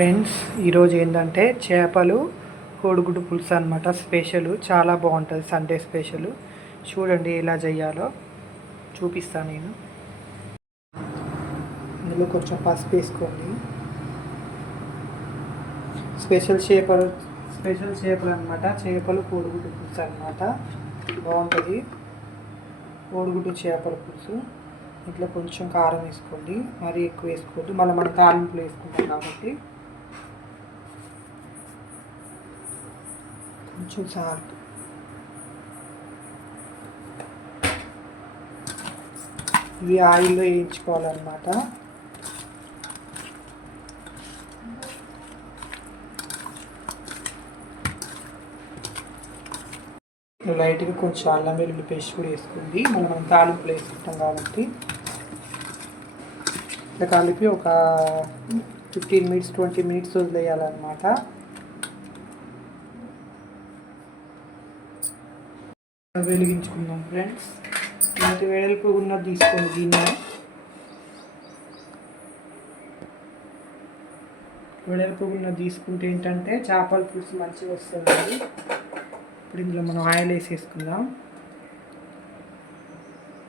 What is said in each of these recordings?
Friends ఈరోజు ఏంటంటే చేపలు కోడిగుడ్డు పులుసు అనమాట స్పెషల్. చాలా బాగుంటుంది సండే స్పెషల్. చూడండి ఎలా చేయాలో. చూపిస్తాను నేను. ఇందులో కొంచెం పసుపు వేసుకోండి. స్పెషల్ చేపలు స్పెషల్ చేపలు అనమాట చేపలు కోడిగుడ్డు పులుసు అనమాట బాగుంటుంది. కోడిగుడ్డు చేపల పులుసు. ఇట్లా కొంచెం కారం వేసుకోండి. మరీ ఎక్కువ వేసుకోవద్దు. మళ్ళీ మనం తాలింపులు వేసుకుంటాం కాబట్టి. కొంచెం సాల్ట్ ఇవి ఆయిల్లో వేయించుకోవాలన్నమాట. లైట్గా కొంచెం అల్లం వెల్లుల్లి పేస్ట్ కూడా వేసుకుంది మళ్ళీ మనం తాలింపులు వేసుకుంటాం కాబట్టి. ఇట్లా కలిపి ఒక ఫిఫ్టీన్ మినిట్స్ ట్వంటీ మినిట్స్ వదిలేయాలన్నమాట. వెలిగించుకుందాం ఫ్రెండ్స్ ఇంత వెడల్పు ఉన్నది తీసుకోండి దీన్ని వెడల్పు ఉన్న తీసుకుంటే ఏంటంటే చేపల పులుసు మంచిగా వస్తుంది. ఇప్పుడు ఇందులో మనం ఆయిల్ వేసేసుకుందాం.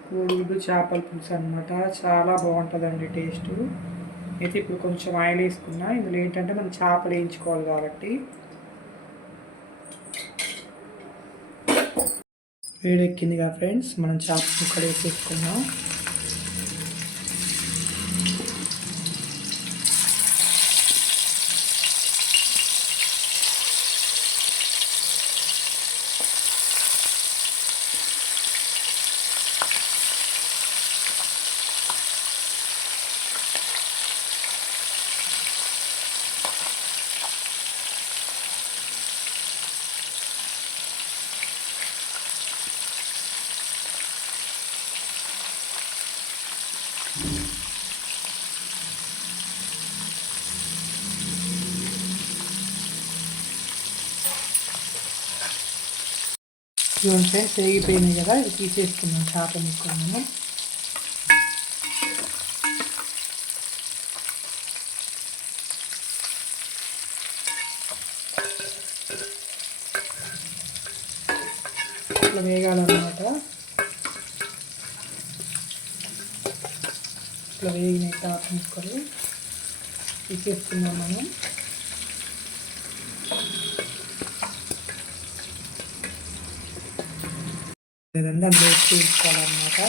కోడిగుడ్డు చేపల పులుసు అనమాట చాలా బాగుంటుందండి టేస్ట్. అయితే ఇప్పుడు కొంచెం ఆయిల్ వేసుకున్నా ఇందులో ఏంటంటే మనం చేపలు వేయించుకోవాలి కాబట్టి. వేడెక్కిందిగా ఫ్రెండ్స్ మనం చేప ముక్కలు వేసేసుకుందాం. చూడండి ఫ్రెండ్స్ వేగిపోయినాయి కదా ఇది తీసేసుకున్నాం చేప ముక్కలను మనం ఇట్లా వేగాలన్నమాట ఇట్లా వేగినాయి చేప ముక్కలు తీసేసుకున్నాం మనం లేదండి బ్లేడ్ తీసుకోవాలన్నమాట వేసుకోవాలన్నమాట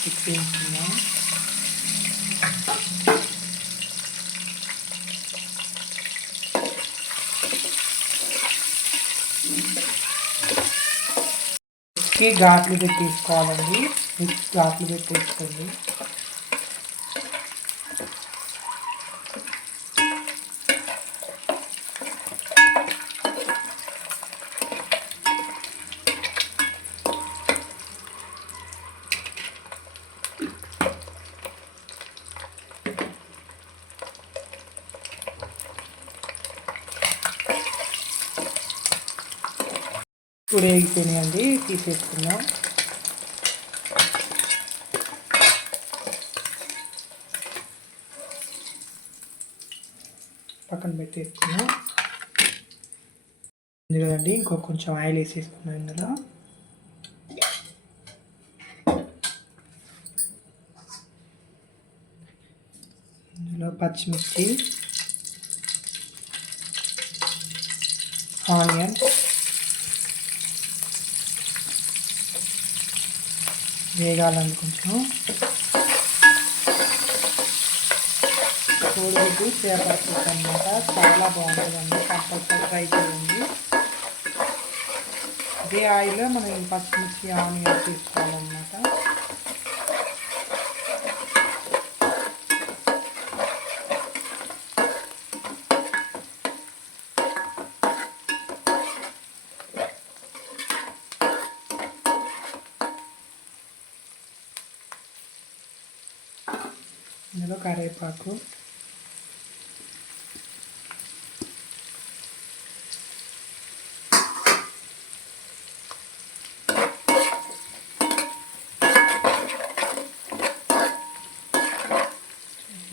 ఘాట్లు వేసుకున్నాం మిక్స్కి ఘాట్లు పెట్టేసుకోవాలండి తీసుకోండి. ఇప్పుడు వేగిపోయినాయండి తీసేసుకుందాం. పక్కన పెట్టేసుకున్నాం ఇందులో అండి ఇంకో కొంచెం ఆయిల్ వేసేసుకున్నాం ఇందులో. ఇందులో పచ్చిమిర్చి ఆనియన్ వేగాలని కొంచెం కోడిగుడ్డు చేపల అనమాట చాలా బాగుంటుందండి. కంపల్సరీ ట్రై చేయండి. ఇదే ఆయిల్లో మనం పచ్చిమిర్చి ఆనియన్ తీసుకోవాలన్నమాట ఇందులో కరివేపాకు.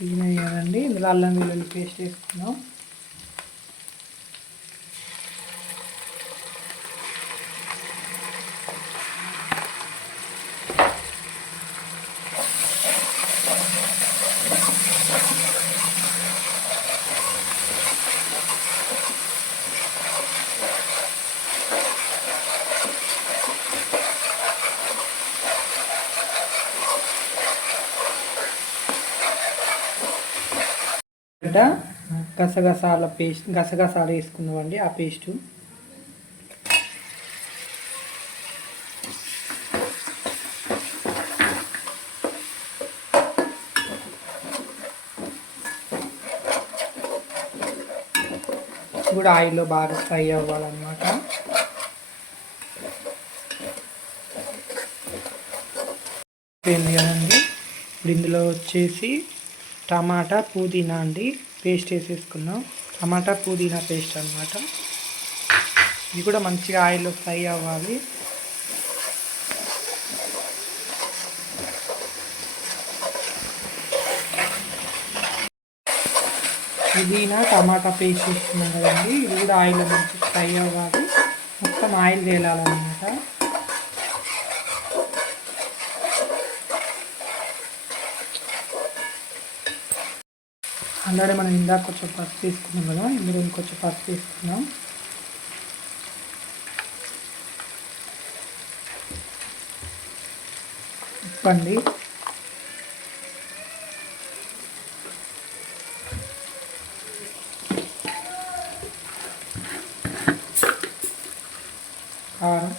వేయాలండి ఇందులో అల్లం వెల్లుల్లి పేస్ట్ వేసుకుందాం. గడ్డ గసగసాల పేస్ట్ గసగసాలు వేసుకున్నామండి ఆ పేస్టు. కూడా ఆయిల్లో బాగా ఫ్రై అవ్వాలన్నమాట. కదండి. ఇప్పుడు ఇందులో వచ్చేసి టమాటా పుదీనా అండి. పేస్ట్ వేసేసుకున్నాం. టమాటా పుదీనా పేస్ట్ అనమాట ఇది కూడా మంచిగా ఆయిల్లో ఫ్రై అవ్వాలి. పుదీనా టమాటా పేస్ట్ వేసుకున్నాం కదండి. ఇది కూడా ఆయిల్ మంచి ఫ్రై అవ్వాలి. మొత్తం ఆయిల్ తేలాలన్నమాట ఆల్రెడీ మనం ఇందాక కొంచెం పసుపు తీసుకున్నాం కదా ఇందులో ఇంకొంచెం పసుపు తీసుకున్నాం ఉప్పండి. కారం.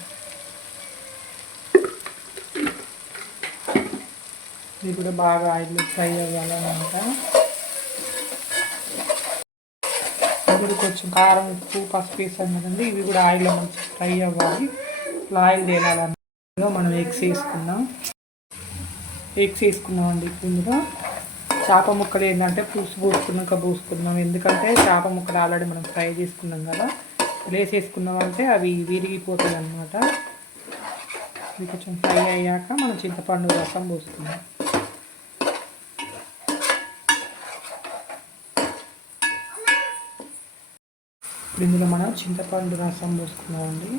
ఇది కూడా బాగా ఆయిల్ ఫ్రై అవ్వాలన్నమాట ఇప్పుడు కొంచెం కారం ఉప్పు పసుపు వేసాం కదండి. ఇవి కూడా ఆయిల్లో మంచి ఫ్రై అవ్వాలి. ఇట్లా ఆయిల్ తేలాలన్నమాట మనం ఎగ్స్ వేసుకుందాం. ఎగ్స్ వేసుకున్నామండి ఇప్పుడు ఇందులో. చేప ముక్కలు ఏంటంటే పులుసు పోసుకున్నాక పోసుకున్నాం ఎందుకంటే చేప ముక్కలు ఆల్రెడీ మనం ఫ్రై చేసుకున్నాం కదా. వేసేసుకున్నామంటే అవి విరిగిపోతాయి అన్నమాట ఇది కొంచెం ఫ్రై అయ్యాక మనం చింతపండు రసం పోసుకుందాం. ఇప్పుడు ఇందులో మనం చింతపండు రసం పోసుకున్నామండి.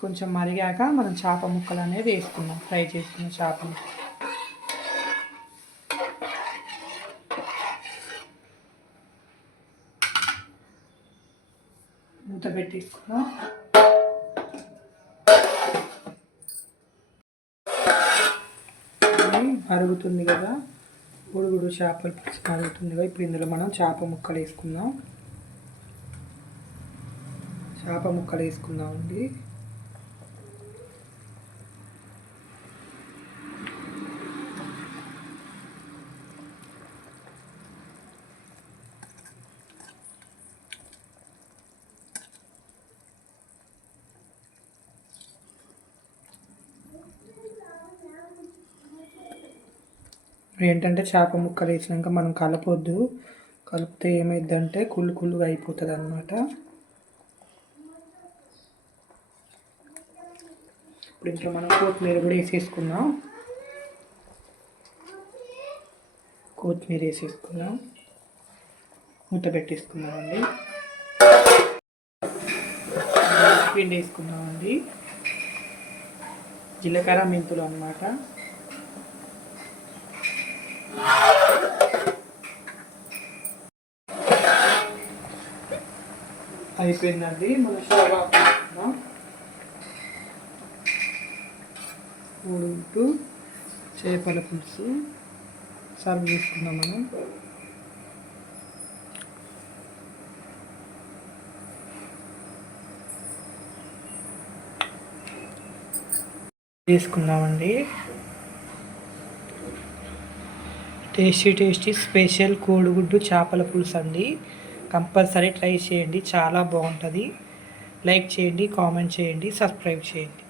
కొంచెం మరిగాక మనం చేప ముక్కలు అనేది వేసుకున్నాం ఫ్రై చేసుకున్న చేపలు. మూత పెట్టేసుకున్నాం అరుగుతుంది కదా. ఉడుగుడు చేపలు పులుసు అరుగుతుంది కదా. ఇప్పుడు ఇందులో మనం చేప ముక్కలు వేసుకుందాం. చేప ముక్కలు వేసుకుందాం ఏంటంటే చేప ముక్కలు వేసినాక మనం కలపొద్దు. కలిపితే ఏమైందంటే కుళ్ళు కుళ్ళుగా అయిపోతుంది అనమాట ఇప్పుడు ఇంట్లో మనం కొత్తిమీర కూడా వేసేసుకుందాం. కొత్తిమీర వేసేసుకుందాం. మూత పెట్టేసుకుందామండి. పిండి వేసుకుందామండి జీలకర్ర మెంతులు అనమాట అయిపోయిందండి. మన షోగా మూడు చేపల పులుసు. సర్వ్ చేసుకుందాం మనం. వేసుకుందామండి టేస్టీ టేస్టీ స్పెషల్ కోడిగుడ్డు చేపల పులుసు అండి. కంపల్సరీ ట్రై చేయండి చాలా బాగుంటుంది. లైక్ చేయండి కామెంట్ చేయండి సబ్స్క్రైబ్ చేయండి.